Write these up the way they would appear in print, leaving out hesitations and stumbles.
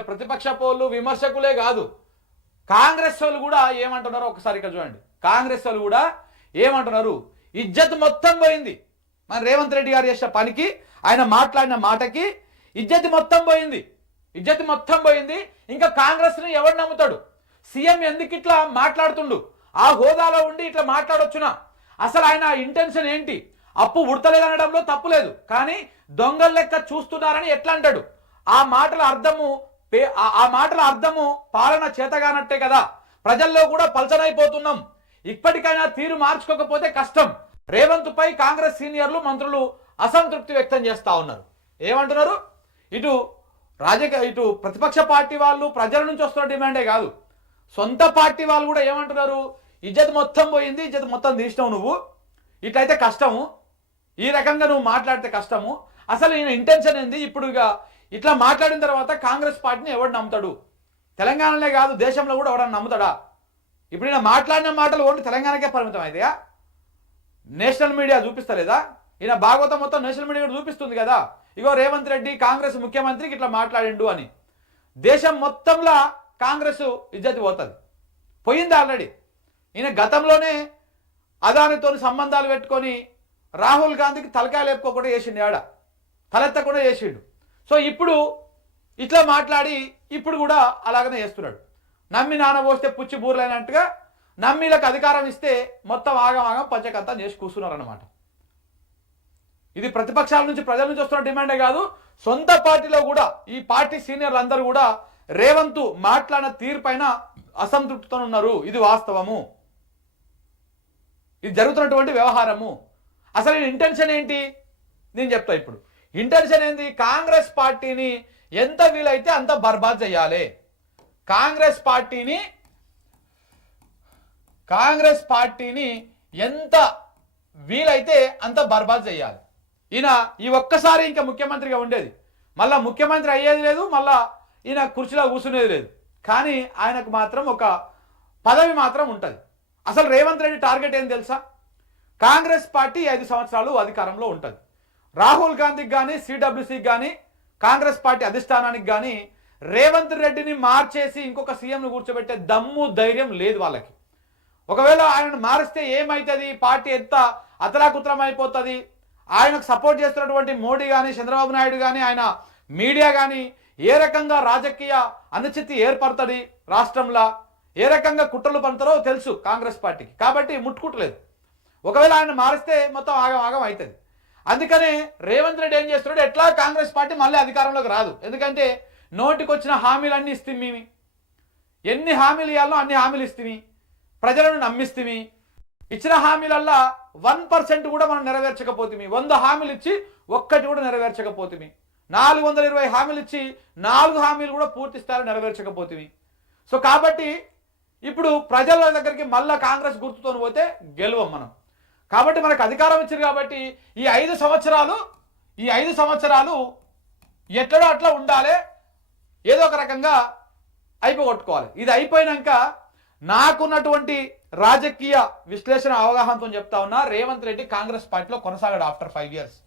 ప్రతిపక్ష పోళ్ళు విమర్శకులే కాదు, కాంగ్రెస్ వాళ్ళు కూడా ఏమంటున్నారో ఒకసారి ఇక్కడ చూడండి. కాంగ్రెస్ వాళ్ళు కూడా ఏమంటున్నారు, ఇజ్జత్ మొత్తం పోయింది. మన రేవంత్ రెడ్డి గారు చేసిన పనికి, ఆయన మాట్లాడిన మాటకి ఇజ్జత్ మొత్తం పోయింది. ఇజ్జత్ మొత్తం పోయింది. ఇంకా కాంగ్రెస్ని ఎవరు నమ్ముతాడు? సీఎం ఎందుకు ఇట్లా మాట్లాడుతుండు? ఆ హోదాలో ఉండి ఇట్లా మాట్లాడొచ్చునా? అసలు ఆయన ఇంటెన్షన్ ఏంటి? అప్పు ఉడతలేదనడంలో తప్పులేదు, కానీ దొంగల లెక్క చూస్తున్నారని ఎట్లా అంటాడు? ఆ మాటల అర్థము పాలన చేతగానట్టే కదా. ప్రజల్లో కూడా పల్చనైపోతున్నాం. ఇప్పటికైనా తీరు మార్చుకోకపోతే కష్టం. రేవంత్ పై కాంగ్రెస్ సీనియర్లు, మంత్రులు అసంతృప్తి వ్యక్తం చేస్తా ఉన్నారు. ఏమంటున్నారు? ఇటు ప్రతిపక్ష పార్టీ వాళ్ళు ప్రజల నుంచి వస్తున్న డిమాండే కాదు, సొంత పార్టీ వాళ్ళు కూడా ఏమంటున్నారు? ఇజ్జత్ మొత్తం పోయింది, ఇజ్జత్ మొత్తం తీసినావు నువ్వు, ఇట్లయితే కష్టము, ఈ రకంగా నువ్వు మాట్లాడితే కష్టము. అసలు ఈయన ఇంటెన్షన్ ఏంది? ఇప్పుడు ఇట్లా మాట్లాడిన తర్వాత కాంగ్రెస్ పార్టీని ఎవడు నమ్ముతాడు? తెలంగాణలో కాదు, దేశంలో కూడా ఎవడన్నా నమ్ముతాడా? ఇప్పుడు ఈయన మాట్లాడిన మాటలు ఓన్లీ తెలంగాణకే పరిమితం అయితే నేషనల్ మీడియా చూపిస్తలేదా? ఈయన భాగవతం మొత్తం నేషనల్ మీడియా కూడా చూపిస్తుంది కదా. ఇగో రేవంత్ రెడ్డి కాంగ్రెస్ ముఖ్యమంత్రికి ఇట్లా మాట్లాడిండు అని. దేశం మొత్తంలో కాంగ్రెస్ ఇజ్జత్ పోతుంది, పోయింది ఆల్రెడీ. ఈయన గతంలోనే అదానితో సంబంధాలు పెట్టుకొని రాహుల్ గాంధీకి తలకాయ లేపుకోకుండా చేసిండు, ఆడ తలెత్తకుండా చేసిండు. సో ఇప్పుడు ఇట్లా మాట్లాడి ఇప్పుడు కూడా అలాగనే చేస్తున్నాడు. నమ్మి నానబోస్తే పుచ్చి బూర్లైనట్టుగా నమ్మిలకు అధికారం ఇస్తే మొత్తం ఆగం పంచకంతం చేసి కూర్చున్నారు అన్నమాట. ఇది ప్రతిపక్షాల నుంచి, ప్రజల నుంచి వస్తున్న డిమాండే కాదు, సొంత పార్టీలో కూడా ఈ పార్టీ సీనియర్లు అందరూ కూడా రేవంత్ మాట్లాడిన తీరు పైన అసంతృప్తితో ఉన్నారు. ఇది వాస్తవము, ఇది జరుగుతున్నటువంటి వ్యవహారము. అసలు ఇంటెన్షన్ ఏంటి నేను చెప్తా. ఇప్పుడు ఇంటెన్షన్ ఏంది? కాంగ్రెస్ పార్టీని ఎంత వీలైతే అంత బర్బాద్ చేయాలి. కాంగ్రెస్ పార్టీని ఎంత వీలైతే అంత బర్బాద్ చేయాలి. ఈయన ఈ ఒక్కసారి ఇంకా ముఖ్యమంత్రిగా ఉండేది, మళ్ళా ముఖ్యమంత్రి అయ్యేది లేదు, మళ్ళా ఈయన కుర్చీలో కూర్చునేది లేదు. కానీ ఆయనకు మాత్రం ఒక పదవి మాత్రం ఉంటుంది. అసలు రేవంత్ రెడ్డి టార్గెట్ ఏం తెలుసా? కాంగ్రెస్ పార్టీ 5 సంవత్సరాలు అధికారంలో ఉంటుంది. రాహుల్ గాంధీకి కానీ, సిడబ్ల్యూసీకి కానీ, కాంగ్రెస్ పార్టీ అధిష్టానానికి కానీ రేవంత్ రెడ్డిని మార్చేసి ఇంకొక సీఎంను కూర్చోబెట్టే దమ్ము, ధైర్యం లేదు వాళ్ళకి. ఒకవేళ ఆయనను మారిస్తే ఏమవుతుంది? పార్టీ ఎంత అతలాకుతలం అయిపోతుంది. ఆయనకు సపోర్ట్ చేస్తున్నటువంటి మోడీ కానీ, చంద్రబాబు నాయుడు కానీ, ఆయన మీడియా కానీ ఏ రకంగా రాజకీయ అనిశ్చితి ఏర్పడుతుంది రాష్ట్రంలో, ఏ రకంగా కుట్రలు పండుతారో తెలుసు కాంగ్రెస్ పార్టీకి. కాబట్టి ముట్టుకుంటలేదు. ఒకవేళ ఆయన మారిస్తే మొత్తం ఆగం అవుతుంది. అందుకనే రేవంత్ రెడ్డి ఏం చేస్తున్నాడు? ఎట్లా కాంగ్రెస్ పార్టీ మళ్ళీ అధికారంలోకి రాదు. ఎందుకంటే నోటికి వచ్చిన హామీలన్నీ ఇస్తే మేము ఎన్ని హామీలు ఇవ్వాలో అన్ని హామీలు ఇస్తే ప్రజలను నమ్మిస్తే ఇచ్చిన హామీలల్లా 1% కూడా మనం నెరవేర్చకపోతే, 100 హామీలు ఇచ్చి ఒక్కటి కూడా నెరవేర్చకపోతే, 420 హామీలు ఇచ్చి 4 హామీలు కూడా పూర్తి స్థాయిలో నెరవేర్చకపోతే. సో కాబట్టి ఇప్పుడు ప్రజల దగ్గరికి మళ్ళా కాంగ్రెస్ గుర్తుతో పోతే గెలవం మనం. కాబట్టి మనకు అధికారం ఇచ్చారు కాబట్టి ఈ 5 సంవత్సరాలు ఎట్లడో అట్లా ఉండాలి, ఏదో ఒక రకంగా అయిపోగొట్టుకోవాలి. ఇది అయిపోయినాక నాకున్నటువంటి రాజకీయ విశ్లేషణ అవగాహనతో చెప్తా ఉన్నా, రేవంత్ రెడ్డి కాంగ్రెస్ పార్టీలో కొనసాగాడు ఆఫ్టర్ 5 ఇయర్స్.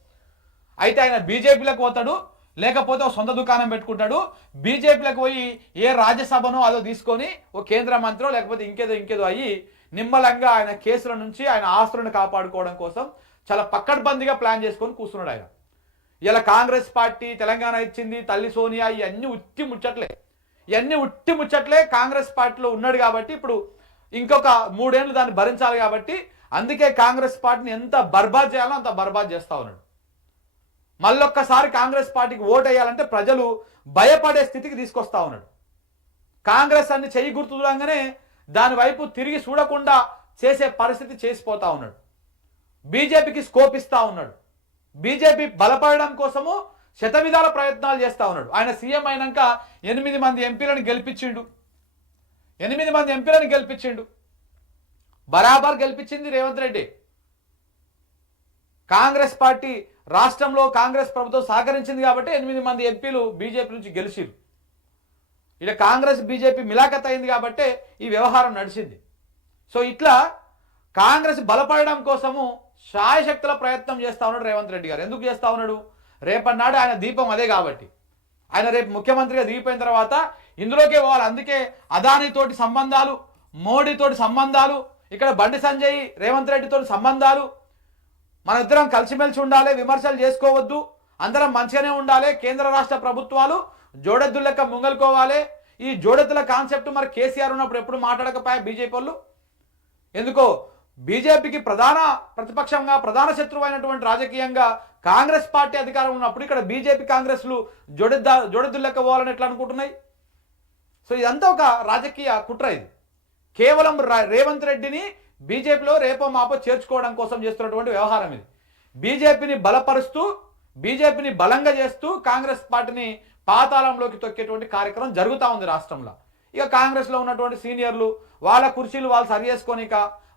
అయితే ఆయన బీజేపీలోకి పోతాడు, లేకపోతే ఒక సొంత దుకాణం పెట్టుకుంటాడు. బీజేపీలోకి పోయి ఏ రాజ్యసభనో అదో తీసుకొని ఓ కేంద్ర మంత్రో లేకపోతే ఇంకేదో అయ్యి నిమ్మలంగా ఆయన కేసుల నుంచి, ఆయన ఆస్తులను కాపాడుకోవడం కోసం చాలా పక్కడ్బందీగా ప్లాన్ చేసుకొని కూర్చున్నాడు ఆయన. ఇలా కాంగ్రెస్ పార్టీ తెలంగాణ ఇచ్చింది, తల్లి సోనియా, ఇవన్నీ ఉట్టి ముచ్చట్లే. కాంగ్రెస్ పార్టీలో ఉన్నాడు కాబట్టి ఇప్పుడు ఇంకొక 3 ఏళ్ళు దాన్ని భరించాలి. కాబట్టి అందుకే కాంగ్రెస్ పార్టీని ఎంత బర్బాద్ చేయాలో అంత బర్బాద్ చేస్తా ఉన్నాడు. మళ్ళొక్కసారి కాంగ్రెస్ పార్టీకి ఓటు వేయాలంటే ప్రజలు భయపడే స్థితికి తీసుకొస్తా ఉన్నాడు. కాంగ్రెస్ అన్ని చెయ్యి గుర్తులాగానే దాని వైపు తిరిగి చూడకుండా చేసే పరిస్థితి చేసిపోతా ఉన్నాడు. బీజేపీకి స్కోప్ ఇస్తా ఉన్నాడు. బీజేపీ బలపడడం కోసము శతవిధాల ప్రయత్నాలు చేస్తా ఉన్నాడు. ఆయన సీఎం అయినాక 8 మంది ఎంపీలను గెలిపించిండు. బరాబర్ గెలిపించింది రేవంత్ రెడ్డి. కాంగ్రెస్ పార్టీ రాష్ట్రంలో కాంగ్రెస్ ప్రభుత్వం సహకరించింది కాబట్టి 8 మంది ఎంపీలు బీజేపీ నుంచి గెలిచిరు. ఇలా కాంగ్రెస్ బీజేపీ మిలాఖత్ అయింది కాబట్టి ఈ వ్యవహారం నడిచింది. సో ఇట్లా కాంగ్రెస్ బలపడడం కోసము శాయశక్తుల ప్రయత్నం చేస్తా ఉన్నాడు రేవంత్ రెడ్డి గారు. ఎందుకు చేస్తా ఉన్నాడు? రేపన్నాడు ఆయన దీపం అదే కాబట్టి. ఆయన రేపు ముఖ్యమంత్రిగా దిగిపోయిన తర్వాత ఇందులోకే పోవాలి. అందుకే అదానితోటి సంబంధాలు, మోడీతోటి సంబంధాలు, ఇక్కడ బండి సంజయ్ రేవంత్ రెడ్డితోటి సంబంధాలు, మన ఇద్దరం కలిసిమెలిసి ఉండాలి, విమర్శలు చేసుకోవద్దు, అందరం మంచిగానే ఉండాలి, కేంద్ర రాష్ట్ర ప్రభుత్వాలు జోడెద్దు లెక్క ముంగలుకోవాలి. ఈ జోడెద్దుల కాన్సెప్ట్ మరి కేసీఆర్ ఉన్నప్పుడు ఎప్పుడు మాట్లాడకపోయా బీజేపీ వాళ్ళు? ఎందుకో బీజేపీకి ప్రధాన ప్రతిపక్షంగా ప్రధాన అయినటువంటి రాజకీయంగా కాంగ్రెస్ పార్టీ అధికారం ఉన్నప్పుడు ఇక్కడ బీజేపీ కాంగ్రెస్లు జోడెద్దు లెక్క పోవాలని ఎట్లా అనుకుంటున్నాయి? సో ఇదంతా ఒక రాజకీయ కుట్ర. ఇది కేవలం రేవంత్ రెడ్డిని బీజేపీలో రేపో మాపో చేర్చుకోవడం కోసం చేస్తున్నటువంటి వ్యవహారం ఇది. బీజేపీని బలపరుస్తూ, బీజేపీని బలంగా చేస్తూ కాంగ్రెస్ పార్టీని పాతాళంలోకి తొక్కేటువంటి కార్యక్రమం జరుగుతూ ఉంది రాష్ట్రంలో. ఇక కాంగ్రెస్లో ఉన్నటువంటి సీనియర్లు వాళ్ళ కుర్చీలు వాళ్ళు సరి చేసుకోనిక,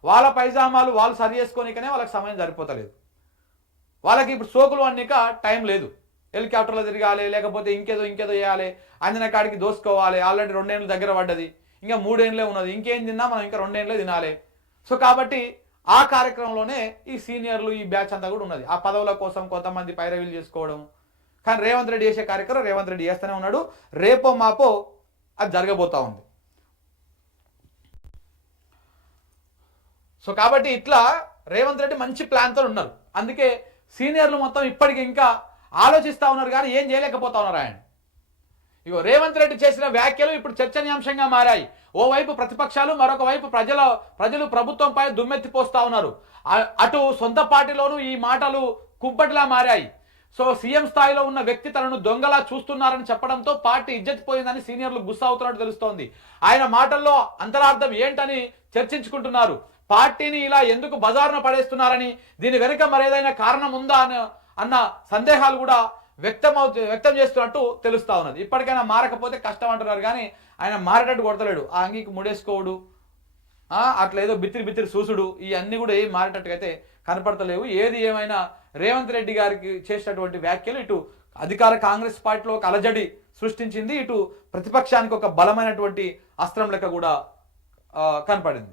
వాళ్ళ పైజామాలు వాళ్ళు సరి చేసుకోనికనే వాళ్ళకి సమయం సరిపోతలేదు. వాళ్ళకి ఇప్పుడు సోకులు అన్నిక టైం లేదు. హెలికాప్టర్లో తిరగాలి, లేకపోతే ఇంకేదో చేయాలి, అందిన కాడికి దోసుకోవాలి. ఆల్రెడీ 2 ఏళ్ళు దగ్గర పడ్డది, ఇంకా 3 ఏళ్ళే ఉన్నది, ఇంకేం తిన్నా మనం ఇంకా 2 ఏళ్ళే తినాలి. సో కాబట్టి ఆ కార్యక్రమంలోనే ఈ సీనియర్లు ఈ బ్యాచ్ అంతా కూడా ఉన్నది. ఆ పదవుల కోసం కొంతమంది పైరవీలు చేసుకోవడం. కానీ రేవంత్ రెడ్డి చేసే కార్యక్రమం రేవంత్ రెడ్డి చేస్తూనే ఉన్నాడు. రేపో మాపో అది జరగబోతా ఉంది. సో కాబట్టి ఇట్లా రేవంత్ రెడ్డి మంచి ప్లాన్తో ఉన్నారు. అందుకే సీనియర్లు మొత్తం ఇప్పటికి ఇంకా ఆలోచిస్తూ ఉన్నారు, కానీ ఏం చేయలేకపోతా ఉన్నారు ఆయన. ఇగో రేవంత్ రెడ్డి చేసిన వ్యాఖ్యలు ఇప్పుడు చర్చనీయాంశంగా మారాయి. ఓవైపు ప్రతిపక్షాలు, మరొక వైపు ప్రజలు ప్రభుత్వంపై దుమ్మెత్తిపోస్తా ఉన్నారు. అటు సొంత పార్టీలోనూ ఈ మాటలు కుంపటిలా మారాయి. సో సీఎం స్థాయిలో ఉన్న వ్యక్తి తనను దొంగలా చూస్తున్నారని చెప్పడంతో పార్టీ ఇజ్జత్ పోయిందని సీనియర్లు గుస్సా అవుతున్నట్టు తెలుస్తోంది. ఆయన మాటల్లో అంతరార్థం ఏంటని చర్చించుకుంటున్నారు. పార్టీని ఇలా ఎందుకు బజారున పడేస్తున్నారని, దీని వెనుక మరేదైనా కారణం ఉందా అన్న సందేహాలు కూడా వ్యక్తం చేస్తున్నట్టు తెలుస్తా ఉన్నది. ఇప్పటికైనా మారకపోతే కష్టం అంటున్నారు, కానీ ఆయన మారేటట్టు కొడతలేడు. ఆ అంగీకి ముడేసుకోవడు, అట్లా ఏదో బిత్తిరి చూసుడు, ఇవన్నీ కూడా ఏం మారేటట్టుగా అయితే కనపడతలేవు. ఏది ఏమైనా రేవంత్ రెడ్డి గారికి చేసినటువంటి వ్యాఖ్యలు ఇటు అధికార కాంగ్రెస్ పార్టీలో ఒక అలజడి సృష్టించింది, ఇటు ప్రతిపక్షానికి ఒక బలమైనటువంటి అస్త్రం లెక్క కూడా కనపడింది.